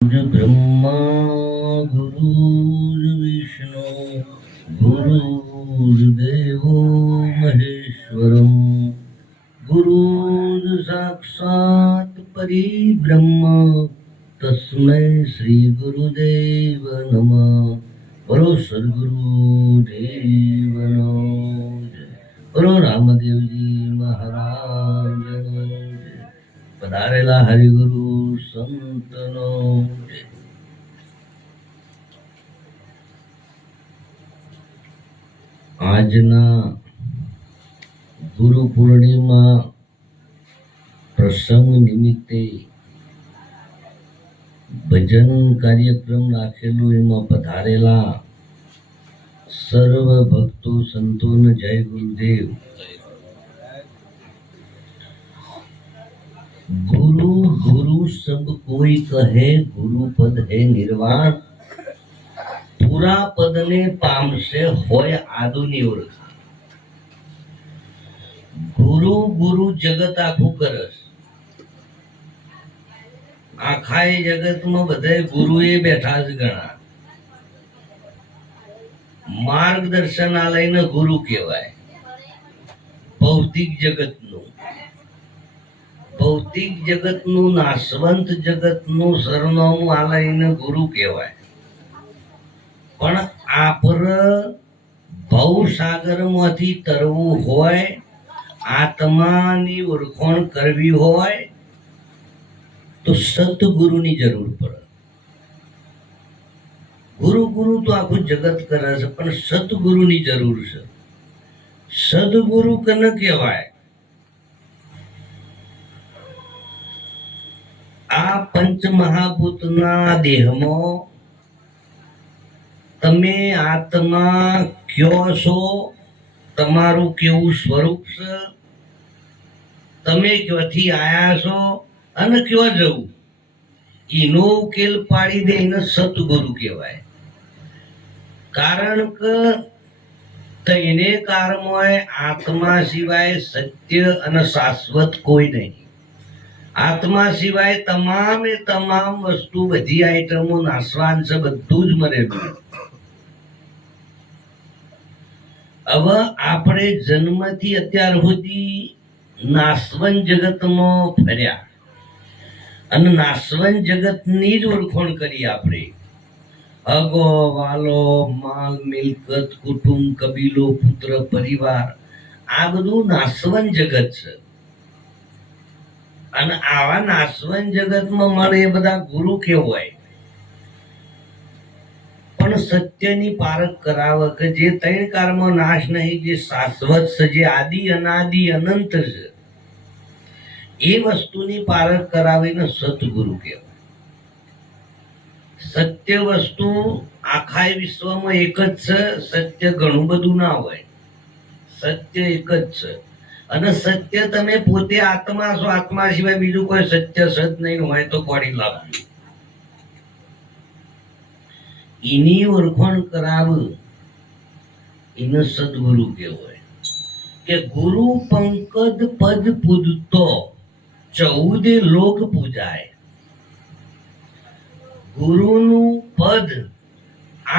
ब्रह्मा गुरुर्विष्णु गुरुर्देवो महेश्वरम् गुरुर्साक्षात् परिब्रह्म तस्मै श्री गुरुदेव नमः। बोलो सद्गुरुदेवनो जय। बोलो रामदेवजी महाराज जय। पधारेला हरिगुरु संतनो जय। આજના ગુરુ પૂર્ણિમા પ્રસંગ નિમિત્તે ભજન કાર્યક્રમ રાખેલું એમાં પધારેલા સર્વ ભક્તો સંતોને જય ગુરુદેવ। गुरु गुरु सब कोई कहे गुरु पद है निर्वाण पूरा पद ने पामसे होय आदुनी ओळखा। गुरु गुरु जगत आखू करस। आखाए जगत में बधाय गुरुए बैठा ज गणा। मार्गदर्शनालयने गुरु कहेवाय। भौतिक जगतનું ભૌતિક જગતનું નાશવંત જગતનું સરનામું આલયને ગુરુ કહેવાય। પણ આપર ભવસાગરમાંથી તરવું હોય, આત્માની ઓળખાણ કરવી હોય તો સતગુરુની જરૂર પડે। ગુરુ ગુરુ તો આખું જગત કરે છે, પણ સતગુરુની જરૂર છે। સદગુરુ કને કહેવાય? આ પંચ મહાભૂતના દેહમાં તમે આત્મા કયો છો, તમારું કેવું સ્વરૂપ છે, તમે ક્યાંથી આયા છો અને ક્યાં જવું, એનો ઉકેલ પાડી દે એને સતગુરુ કહેવાય। કારણ કે તેને કાળમાં આત્મા સિવાય સત્ય અને શાશ્વત કોઈ નહીં। આત્મા સિવાય તમામે તમામ વસ્તુ, બધી આઈટમો નાશવાન છે, બધું જ મરેલું। હવે આપણે જન્મથી અત્યાર સુધી નાશવન જગતમાં ફર્યા અને નાશવન જગતની જ ઓળખાણ કરી આપણે। અગો વાલો માલ મિલકત કુટુંબ કબીલો પુત્ર પરિવાર આ બધું નાશવન જગત છે। અને આવા નાશવન જગતમાં મળે એ બધા ગુરુ કહેવાય। પણ સત્યની પારખ કરાવે કે જે ત્રણ કાળમાં નાશ નહીં, જે શાશ્વત છે, જે આદિ અનાદિ અનંત છે, એ વસ્તુની પારખ કરાવીને સતગુરુ કહેવાય। સત્ય વસ્તુ આખા વિશ્વમાં એક જ છે। સત્ય ઘણું બધું ના હોય, સત્ય એક જ છે। અને સત્ય તમે પોતે આત્મા છો, આત્મા સિવાય બીજું કોઈ સત્ય સત નહીં હોય તો કોડી લાવજો। એની ઓળખાણ કરાવ એને સદગુરુ કહેવાય। કે ગુરુ પંકજ પદ પૂજતો 14 લોક પૂજાય। ગુરુનું પદ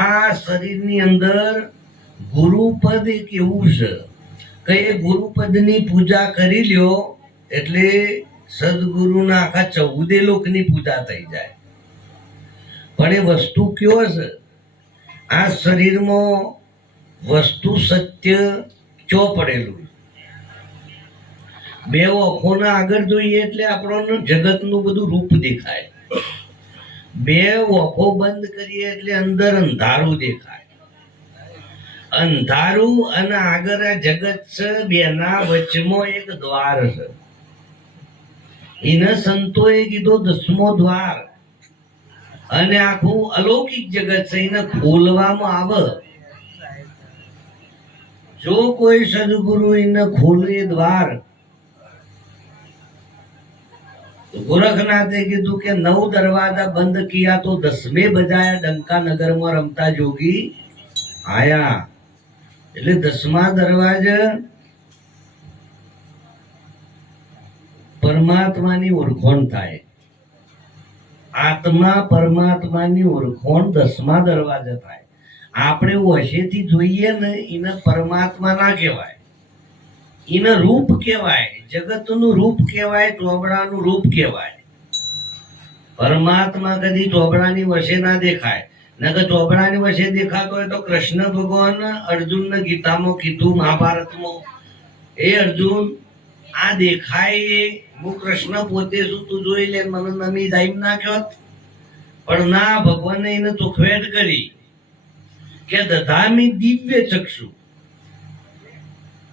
આ શરીરની અંદર ગુરુ પદ એક એવું છે કે એ ગુરુપદની પૂજા કરી લ્યો એટલે સદગુરુના આખા 14 લોકની પૂજા થઈ જાય। પણ એ વસ્તુ કયો છે? આ શરીરમાં વસ્તુ સત્ય ક્યો પડેલું? બે ઓખોના આગળ જોઈએ એટલે આપણને જગતનું બધું રૂપ દેખાય। બે ઓખો બંધ કરીએ એટલે અંદર અંધારું દેખાય। અંધારું અને આગળ આ જગત છે, બેના વચમાં એક દ્વાર છે। એને સંતોએ કીધો 10મો દ્વાર। અને આખું અલૌકિક જગત છે, એને ખોલવામાં આવે। જો કોઈ સદગુરુ એને ખોલે દ્વાર, गोरखनाथे कीधु के 9 दरवाजा बंद किया तो 10वें बजाया डंका नगर में रमता जोगी आया। એટલે 10મા દરવાજા પરમાત્માની ઓળખાણ થાય। આત્મા પરમાત્માની ઓળખોણ 10મા દરવાજે થાય. આપણે વશેથી જોઈએ ને એને પરમાત્મા ના કહેવાય, એને રૂપ કહેવાય, જગતનું રૂપ કહેવાય, ચોબડાનું રૂપ કહેવાય. પરમાત્મા કદી ચોબડાની વશે ના દેખાય. નકર ચોબડાની વશે દેખાતો હોય તો કૃષ્ણ ભગવાન અર્જુનને ગીતામાં કીધું, મહાભારતમાં, એ અર્જુન આ દેખાય હું કૃષ્ણ પોતે છું, તું જોઈ લે, મને નમી જાય નાખ્યો. પણ ના, ભગવાને એને ચોખવેટ કરી કે દધામી દિવ્ય ચક્ષુ,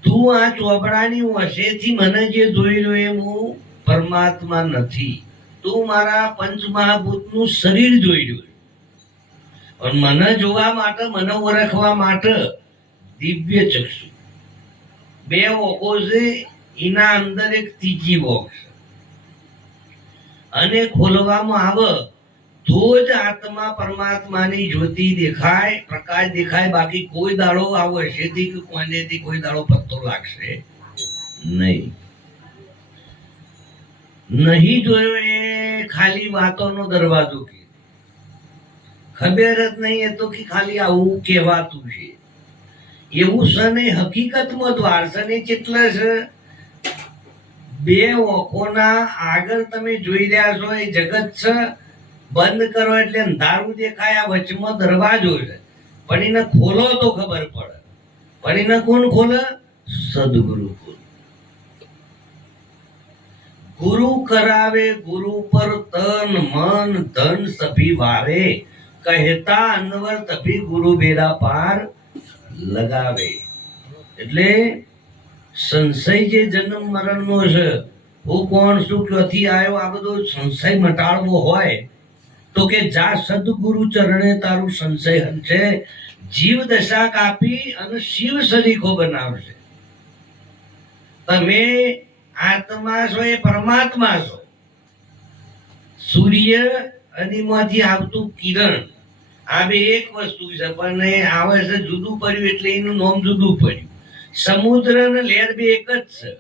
તું આ ચોપડાની વશેથી મને જે જોઈ રહ્યો એ હું પરમાત્મા નથી. તું મારા પંચમહાભૂતનું શરીર જોઈ રહ્યો, પણ મને જોવા માટે, મને ઓળખવા માટે દિવ્ય ચક્ષુ. બે ઓકો છે, એના અંદર એક ત્રીજી ઓક છે, અને ખોલવામાં આવે તો જ આત્મા પરમાત્માની જ્યોતિ દેખાય, પ્રકાશ દેખાય. બાકી કોઈ દાડો આવો હશેથી કે કોઈનેથી કોઈ દાડો પત્તો લાગશે નહીં. નહીં જોયો એ ખાલી વાતોનો દરવાજો કે ખબર જ નહીં, એ તો કે ખાલી આવું કહેવાતું છે. એવું છે નહીં, હકીકતમાં દ્વાર છે નહીં. કેટલા છે? બે ઓખોના આગળ તમે જોઈ રહ્યા છો એ જગત છે. બંધ કરો એટલે અંધારું દેખાય, આ વચમાં દરવાજો છે. પણ એને ખોલો તો ખબર પડે. પણ એને કોણ ખોલે? સદગુરુ ખોલે. ગુરુ કરાવે, ગુરુ પર તન મન ધન સભી વારે, કહેતા અનવર તભી ગુરુ બેડા પાર લગાવે. એટલે સંશય જે જન્મ મરણનો છે, હું કોણ છું, ક્યાંથી આવ્યો, આ બધો સંશય મટાડવો હોય તો કે જા સદગુરુ ચરણે તારું સંશય હંશે, જીવ દશા કાપી અને શિવ સરીખો બનાવશે. તમે આત્મા છો, એ પરમાત્મા છો. સૂર્ય અને માંથી આવતું કિરણ, આ બે એક વસ્તુ છે, પણ એ આવે છે જુદું પડ્યું એટલે એનું નામ જુદું પડ્યું. સમુદ્ર ને લહેર બે એક જ છે,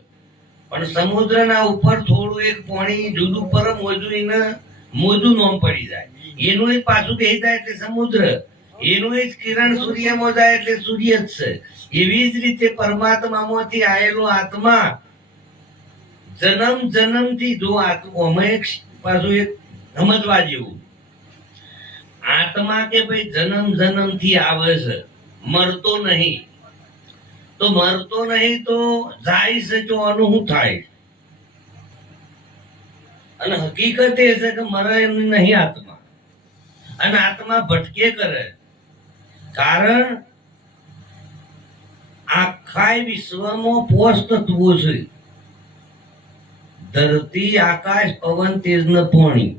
પણ સમુદ્રના ઉપર થોડું એક પાણી જુદું પર મોજું, એને મોજું નામ પડી જાય. એનું જ પાછું બેસી જાય એટલે સમુદ્ર, એનું જ કિરણ સૂર્યમાં જાય એટલે સૂર્ય જ છે. એવી જ રીતે પરમાત્મામાંથી આવેલો આત્મા જન્મ જન્મથી, જો આત્મા પાછું એક સમજવા જેવું, આત્મા કે ભાઈ જન્મ જન્મથી આવે છે, મરતો નહીં. તો મરતો નહીં તો જાય છે, જો આનું શું થાય? અને હકીકત એ છે કે મરે નહીં આત્મા, અને આત્મા ભટકે કરે. કારણ આખા વિશ્વમાં 5 તત્વો છે: ધરતી, આકાશ, પવન, તેજ ને પાણી.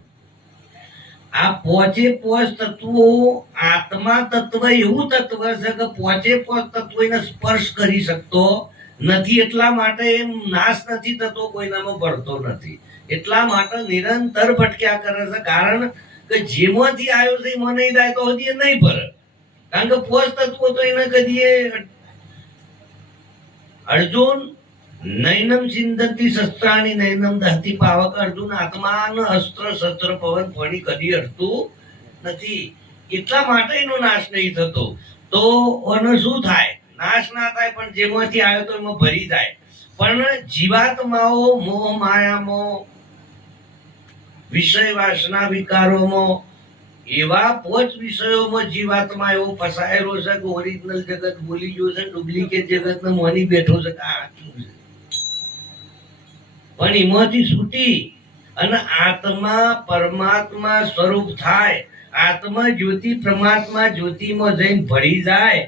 આ 5 તત્વો, આત્મા તત્વ એવું તત્વ છે કે 5 તત્વો એને સ્પર્શ કરી શકતો નથી. એટલા માટે એમ નાશ નથી થતો, કોઈનામાં ભળતો નથી. એટલા માટે નિરંતર ભટક્યા કરે છે. કારણ કે જેમાંથી આવ્યો છે એમાં નહીં જાય તો હજી નહીં ભરે. કારણ કે 5 તત્વો તો એને કદી, અર્જુન નૈનમ સિંધતી શસ્ત્રાણી નૈનમ દહતી પાવક. અર્જુન આત્માન અસ્ત્ર શસ્ત્ર પવન પાણી કદી અડતું નથી. એટલા માટે એનો નાશ નહીં થતો. તો એનો શું થાય? નાશ ના થાય, પણ જેમાંથી આવ્યો તો એમાં ભરી જાય. પણ જીવાત્માઓ મોહ માયામાં, વિષય વાસના વિકારોમાં, એવા 5 વિષયોમાં જીવાત્મા એવો ફસાયેલો છે કે ઓરિજિનલ જગત ભૂલી ગયો છે, ડુપ્લિકેટ જગત ને મોની બેઠો છે કે આ શું છે. પણ એમાંથી છૂટી અને આત્મા પરમાત્મા સ્વરૂપ થાય, આત્મા જ્યોતિ પરમાત્મા જ્યોતિમાં જઈને ભળી જાય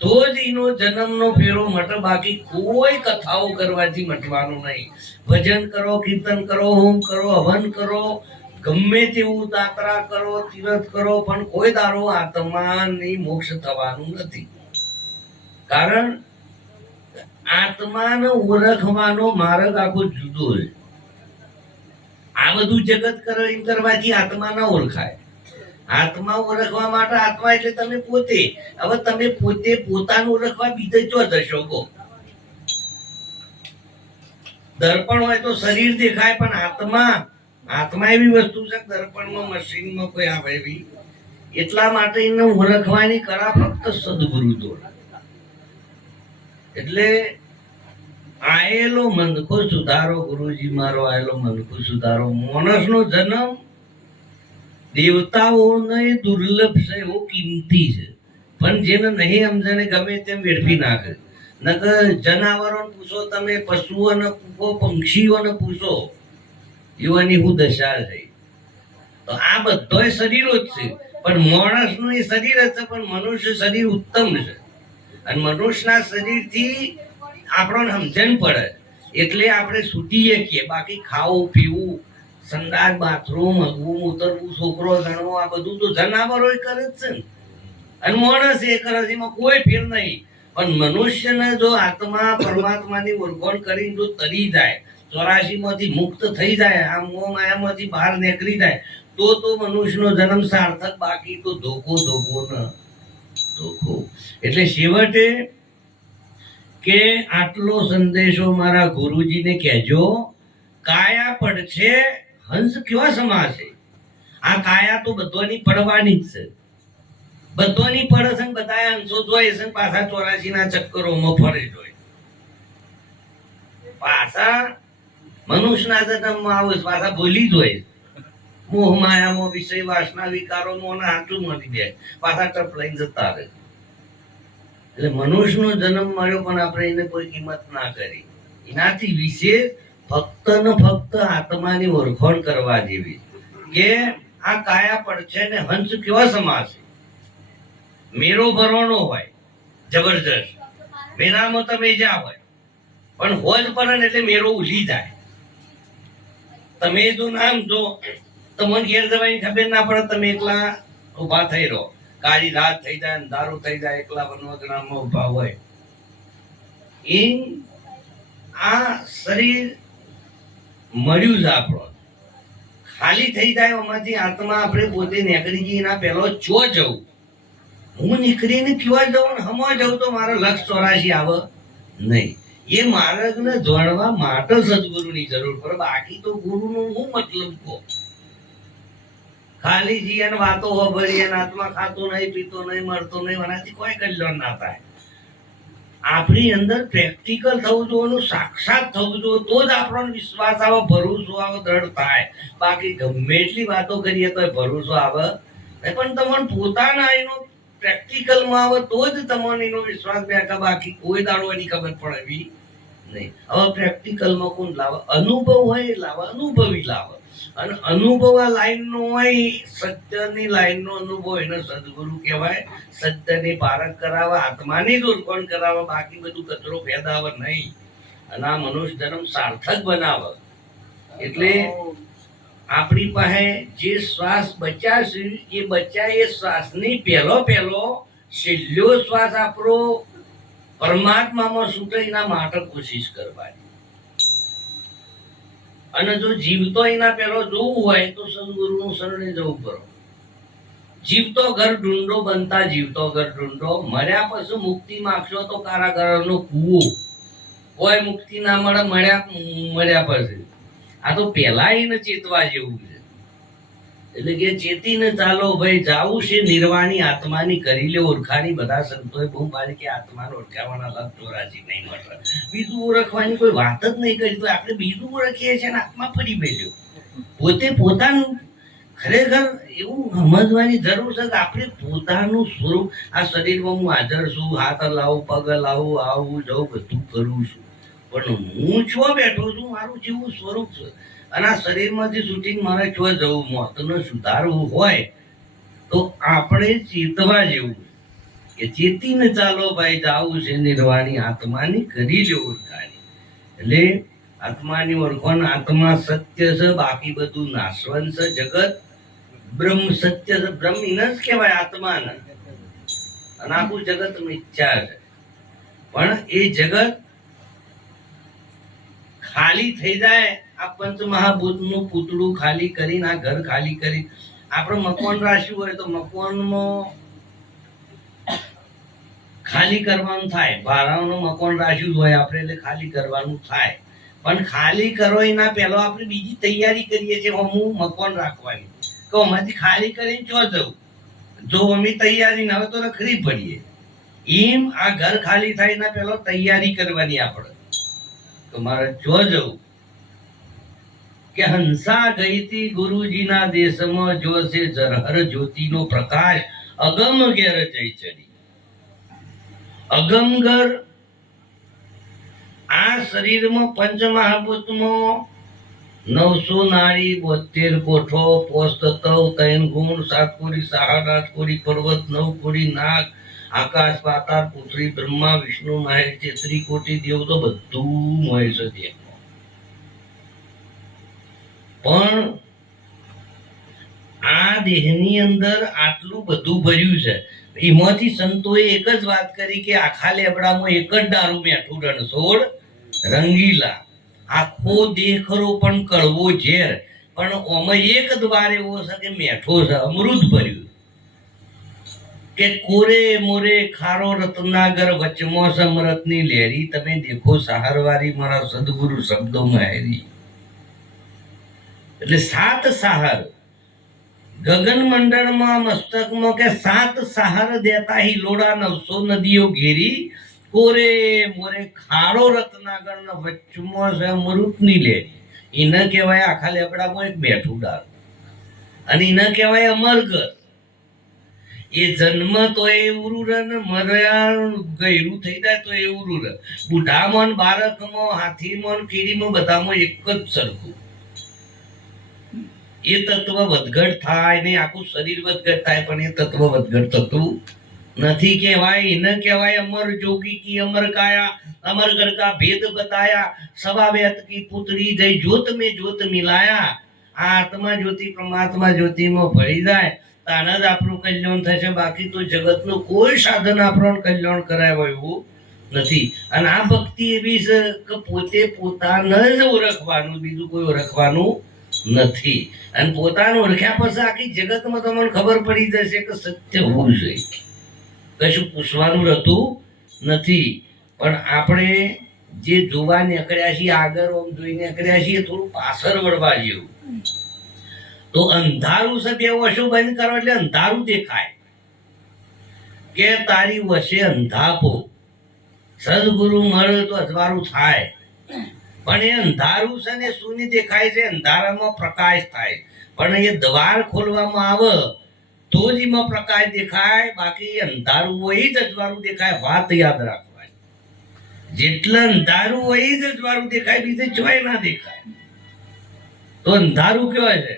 તો જ એનો જન્મનો ફેરો મટે. બાકી કોઈ કથાઓ કરવાથી મટવાનું નહીં. ભજન કરો, કીર્તન કરો, હોમ કરો, હવન કરો, ગમે તેવું દાત્રા કરો, તીરથ કરો, પણ કોઈ દારો આત્માની મોક્ષ થવાનું નથી. કારણ આત્માને ઓળખવાનો માર્ગ આખો જુદો છે. આ બધું જગત કરવાથી આત્મા ના ઓળખાય. આત્મા ઓળખવા માટે, આત્મા એટલે તમે પોતે. હવે તમે પોતે પોતાનું ઓળખવા બીજે ચો જશો? કહો. દર્પણ હોય તો શરીર દેખાય, પણ આત્મા આત્મા એવી વસ્તુ છે દર્પણમાં મશીનમાં કોઈ આવે એવી. એટલા માટે એને ઓળખવાની કળા ફક્ત સદગુરુ દ્વારા. એટલે આયેલો મનખો સુધારો, ગુરુજી મારો આયેલો મનખો સુધારો. માણસનો જન્મ દેવતાઓને દુર્લભ છે, એવો કિંમતી છે, પણ જેને નહીં સમજણે ગમે તેમ વેડફી નાખે. નકર જનાવરોને પૂછો તમે, પશુઓને પૂછો, પંક્ષીઓને પૂછો, યુવાની હું દશા છે. તો આ બધોય શરીરો જ છે, પણ માણસનું એ શરીર જ છે, પણ મનુષ્ય શરીર ઉત્તમ છે. અને મનુષ્યના શરીરથી આપણને સમજણ પડે એટલે આપણે છૂટીએ કે બાકી ખાવું પીવું, સંડાસ બાથરૂમ, હગવું ઉતરવું, છોકરો ગણવો, આ બધું તો જનાવરો કરે જ છે ને. અને માણસ એ કરે છે, એમાં કોઈ ફેર નહીં. પણ મનુષ્યને જો આત્મા પરમાત્માની ઓળખાણ કરીને જો તરી જાય, 84 માંથી મુક્ત થઈ જાય, આ મોહ માયામાંથી બહાર નીકળી જાય, તો મનુષ્યનો જન્મ સાર્થક. બાકી તો ધોકો ધોકો ને ધોકો. એટલે છેવટે કે આટલો સંદેશો મારા ગુરુજીને કહેજો. કાયા પડશે હંસ કેવા સમાશે. આ કાયા તો બધાની પડવાની જ છે, બધાની પડે છે. બધા હંસો જોઈએ છે, પાછા 84 ના ચક્કરોમાં ફરે જોઈએ. પાછા મનુષ્યના જન્મમાં આવે, પાછા ભૂલી જોઈએ. મોહ માયામાં, વિષય વાસના વિકારોમાં હાથું મળી જાય, પાછા ટપ લઈને જતા રહે. એટલે મનુષ્યનો જન્મ મળ્યો, પણ આપણે એને કોઈ કિંમત ના કરી. એનાથી વિશેષ ફક્ત ને ફક્ત આત્માની ઓળખાણ કરવા જેવી. કે આ કાયા પડશે ને હંસ કેવા સમાશે. મેરો ભરવાનો હોય જબરજસ્ત, મેરામાં તમે જ્યાં હોય, પણ હોજ પડે ને એટલે મેરો ઉલી જાય. તમે જો નામ જો તમને ઘેર જવાની ખબર ના પડે, તમે એકલા ઉભા થઈ રહો, કાળી રાત થઈ જાય, અંધારું થઈ જાય, એકલા વનવગડામાં ઉભા હોય. આ શરીર મળ્યું જ આપણો ખાલી થઈ જાય, એમાંથી આત્મા આપણે પોતે નીકળી જઈએ. એના પહેલો ચો જવું, હું નીકળીને કેવા જવું, હમો જવું તો મારો લક્ષ 84 આવે નહીં. એ માર્ગને જાણવા માટે સદગુરુની જરૂર પડે. બાકી તો ગુરુનું શું મતલબ કહો? ખાલી જીવન વાતો હોભળી અને આત્મા ખાતો નહીં, પીતો નહીં, મળતો નહીં, એનાથી કોઈ કલ્યાણ ના થાય. આપણી અંદર પ્રેક્ટિકલ થવું જોઈએ, સાક્ષાત થવું જોઈએ, તો જ આપણો વિશ્વાસ આવે, ભરોસો આવે, દ્રઢ થાય. બાકી ગમે એટલી વાતો કરીએ તો ભરોસો આવે નહીં. પણ તમને પોતાના એનો પ્રેક્ટિકલમાં આવે તો જ તમને એનો વિશ્વાસ બેઠા. બાકી કોઈ દાડો એની ખબર પડવી નહીં. હવે પ્રેક્ટિકલમાં કોણ લાવે? અનુભવ હોય એ લાવે, અનુભવી લાવે. અને અનુભવ આ લાઈનનો હોય, સત્યની લાઈનનો અનુભવ, એને સદગુરુ કહેવાય. સત્યની પારખ કરાવે, આત્માની જ ઓળખાણ કરાવે, બાકી બધું કચરો ફેદાવે નહીં. અને આ મનુષ્ય જન્મ સાર્થક બનાવે. એટલે આપણી પાસે જે શ્વાસ બચ્યા છે, એ બચ્યા એ શ્વાસની પહેલો છેલ્લો શ્વાસ આપણો પરમાત્મામાં છૂટે, એના માટે કોશિશ કરવાની. અને જો જીવતો એના પેલો જોવું હોય તો સદગુરુનું શરણે જવું પડે. જીવતો ઘર ઢૂંઢો, બનતા જીવતો ઘર ઢૂંઢો. મર્યા પછી મુક્તિ માંગશો તો કારાગારનો કૂવો, કોઈ મુક્તિ ના મળે મર્યા પછી. આ તો પેલા એને ચેતવા જેવું છે. એટલે કે ચેતીને ચાલો ભાઈ, જાવું છે નિર્વાણી આત્માની, કરી લે ઓળખાણી. બધા સંતોએ બહુ પાડી કે આત્માને ઓળખાવાના લગ 84 નહીં મળે. બીજું ઓળખવાની કોઈ વાત જ નહીં કરી. તો આપણે બીજું ઓળખીએ છીએ ને આત્મા ફરી બેઠ્યો. પોતે પોતાનું ખરેખર એવું સમજવાની જરૂર છે કે આપણે પોતાનું સ્વરૂપ, આ શરીરમાં હું હાજર છું, હાથ હલાવું, પગ હલાવું, આવું જવું, બધું કરું છું, પણ હું છો બેઠો છું, મારું જેવું સ્વરૂપ છે. અને આ શરીરમાંથી છૂટીને મારે છો જવું, મોતને સુધારવું હોય તો આપણે ચેતવા જેવું કે ચેતીને ચાલો ભાઈ, જાવું છે નિર્વાણી આત્માની, કરી લે ઓળખાણી. એટલે આત્માની ઓળખાણ, આત્મા સત્ય છે, બાકી બધું નાશવંત છે. જગત બ્રહ્મ સત્ય છે, બ્રહ્મ એને જ કહેવાય આત્માને. અને આખું જગત મિથ્યા છે. પણ એ જગત ખાલી થઈ જાય, આ પંચ મહાભૂતનું પૂતળું ખાલી કરીને, આ ઘર ખાલી કરી, આપણે મકાન રાખ્યું હોય તો મકાનમાં ખાલી કરવાનું થાય. ભાડાનું મકાન રાખ્યું હોય આપણે એટલે ખાલી કરવાનું થાય. પણ ખાલી કરો એના પહેલો આપણે બીજી તૈયારી કરીએ છીએ હું મકાન રાખવાની તો આમાંથી ખાલી કરીને ચો જવું જો અમે તૈયારી ના હોય તો રખડી પડીએ એમ આ ઘર ખાલી થાય એના પહેલો તૈયારી કરવાની આપણે તો મારે જો જવું કે હંસા ગઈતી ગુરુજીના દેશમાં જોશે જરહર જ્યોતિનો પ્રકાશ અગમ ઘેર જઈ ચડી અગમગર આ શરીરમાં પંચમહાભૂતમાં 900 નાડી 72 કોઠો પોસ્ત તવ 3 ગુણ 7 કોડી 8 કોડી પર્વત 9 કોડી નાગ આકાશ પાતાળ પૃથ્વી બ્રહ્મા વિષ્ણુ મહેશ 33 કોટી દેવ તો બધું હોય છે દેહમાં પણ આ દેહની અંદર આટલું બધું ભર્યું છે એમાંથી સંતોએ એક જ વાત કરી કે આખા લેબડામાં એક જ દારૂ મેઠું રણછોડ રંગીલા આખો દેહ ખરો પણ કડવો ઝેર પણ ઓમાં એક દ્વાર એવો છે કે મેઠો છે અમૃત ભર્યું કે કોરે મોરે ખારો રત્નાગર વચમાં સમરતની લહેરી તમે દેખો સહારવારી મારા સદગુરુ શબ્દોમાં હેરી એટલે 7 સહાર ગગન મંડળમાં મસ્તકમાં કે 7 સહાર દેતા હી લોડા 900 નદીઓ ઘેરી કોરે મોરે ખારો રત્નાગર ના વચમાં છે અમૃતની લહેરી એને કહેવાય આખા લેબડામાં એક બેઠું ડાળ અને એને કહેવાય અમરગર એ જન્મ તો એવું રહે ને મર્યા ગયરું થઈ જાય તો એવું રહે બુઢામાં બાળકમાં હાથીમાં કીડીમાં બધામાં એક જ સરખું એ તત્વ વધઘટ થાય ને આખું શરીર વધઘટ થાય પણ એ તત્વ વધઘટ થતું નથી કહેવાય એને કહેવાય અમર જોગી કી અમર કાયા અમર ઘર કા ભેદ બતાયા સવાવ્યત કી પુતળી જઈ જ્યોત में જ્યોત મિલાયા આ આત્મા જ્યોતિ પરમાત્મા જ્યોતિમાં ભળી જાય તાણ જ આપણું કલ્યાણ થશે બાકી તો જગતનું કોઈ સાધન આપણું કલ્યાણ કરાય એવું નથી અને આ ભક્તિ એવી છે કે પોતે પોતાને જ ઓળખવાનું બીજું કોઈ ઓળખવાનું નથી અને પોતાનું ઓળખ્યા પછી આખી જગતમાં તમને ખબર પડી જશે કે સત્ય હોવું જોઈએ કશું પૂછવાનું રહેતું નથી પણ આપણે જે જોવા નીકળ્યા છીએ આગળ ઓમ જોઈને નીકળ્યા છીએ થોડું પાછળ વળવા જેવું તો અંધારું છે બે વશો બંધ કરો એટલે અંધારું દેખાય કે તારી વશે અંધાપો સદગુરુ મળે તો અજવાળું થાય પણ એ અંધારું છે ને શૂન્ય દેખાય છે અંધારામાં પ્રકાશ થાય પણ એ દ્વાર ખોલવામાં આવે તો જ એમાં પ્રકાશ દેખાય બાકી અંધારું હોય જ અજવાળું દેખાય વાત યાદ રાખવાની જેટલા અંધારું હોય જ અજવાળું દેખાય બીજે ચોય ના દેખાય તો અંધારું કહેવાય છે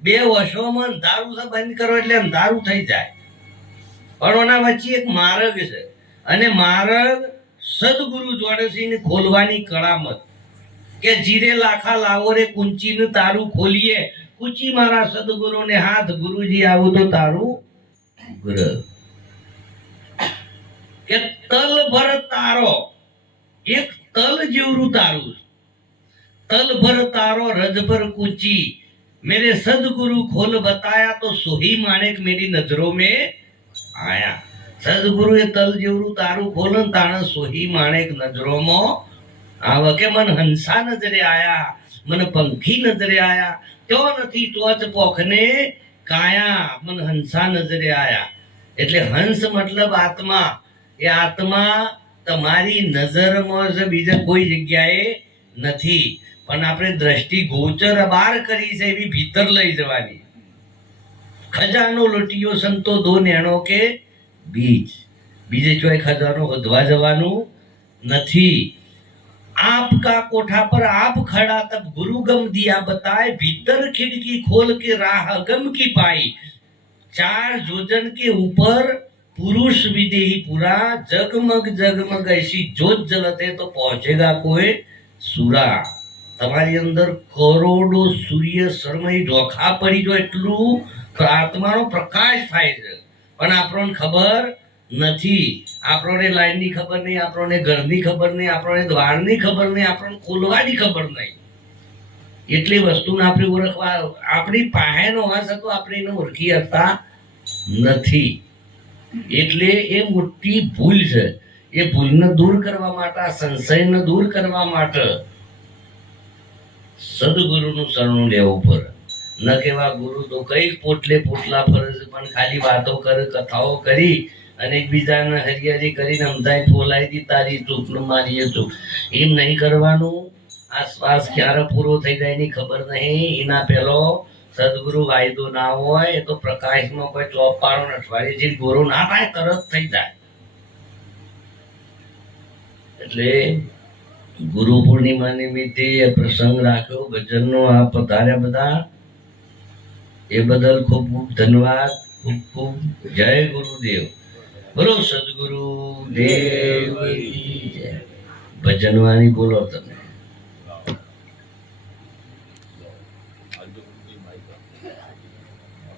બે વર્ષોમાં અંધારું છે બંધ કરો એટલે અંધારું થઈ જાય પણ એના વચ્ચે એક માર્ગ છે અને માર્ગ સદગુરુ જોડે છે ખોલવાની કળામત કે જીરે લાખા લાવો રે કુંચીનું તારું ખોલીએ કુચી મારા સદગુરુને હાથ ગુરુજી આવું તો તારું ગ્રહ કે તલ ભર તારો એક તલ જેવરું તારું तल भर तारो रज भर कूची मेरे सदगुरु खोल बताया तो सोही माणेक मेरी नजरों में आया सदगुरु ये तल जेवरू तारू खोलन ताण सोही माणेक नजरों में आवा के मन हंसा नजरे आया मन पंखी नजरे आया त्यो नथी तोच पोखने काया मन हंसा नजरे आया એટલે હંસ મતલબ આત્મા એ આત્મા તમારી નજરમાં જ બીજા કોઈ જગ્યાએ નથી પણ આપણે દ્રષ્ટિ ગોચર બહાર કરી છે એવી ભીતર લઈ જવાની ખજાનો લૂંટ્યો સંતો દો નેણો કે બીજ બીજે ચોય ખજાનો વધવા જવાનું નથી आपका कोठा पर आप खड़ा तब गुरुगम दिया बताए भीतर खिड़की खोल के राह गम की पाई 4 जोजन के ऊपर पुरुष विदेही पूरा जगमग जगमग ऐसी जोत जलते तो पहुंचेगा कोई सूरा તમારી અંદર કરોડો સૂર્ય શરમય ઢોખા પડી જો એટલું આત્માનો પ્રકાશ થાય છે પણ આપણને ખબર નથી આપણને લાઈનની ખબર નહીં આપણને ઘરની ખબર નહીં આપણને દ્વારની ખબર નહીં આપણને ખોલવાની ખબર નહીં એટલી વસ્તુને આપણે ઓળખવા આપણી પાહેનો હશે તો આપણે એને ઓળખી શકતા નથી એટલે એ મોટી ભૂલ છે એ ભૂલને દૂર કરવા માટે સંશયને દૂર કરવા માટે સદગુરુનું શરણું લેવું પડે. ન કેવા ગુરુ તો કઈ પોટલે પોટલા ફરે છે, પણ ખાલી વાતો કરે, કથાઓ કરી અને એકબીજાને હરિયાળી કરીને અમદાય ફોલાઈ દી તારી ચૂકનું મારીએ ચૂક. એમ નહીં કરવાનું. આ શ્વાસ ક્યારે પૂરો થઈ જાય એની ખબર નહીં. એના પેલો સદગુરુ વાયદો ના હોય. એ તો પ્રકાશમાં કોઈ ચોપ પાડો ને અઠવાડિયે ગોરો ના થાય, તરત થઈ જાય. એટલે ગુરુ પૂર્ણિમા નિમિત્તે પ્રસંગ રાખ્યો, ભજનનો આ પધાર્યા બધા, એ બદલ ખૂબ ખૂબ ધન્યવાદ. ખૂબ ખૂબ જય ગુરુદેવ. બોલો સદગુરુ દેવ. ભજનવાણી બોલો તમે.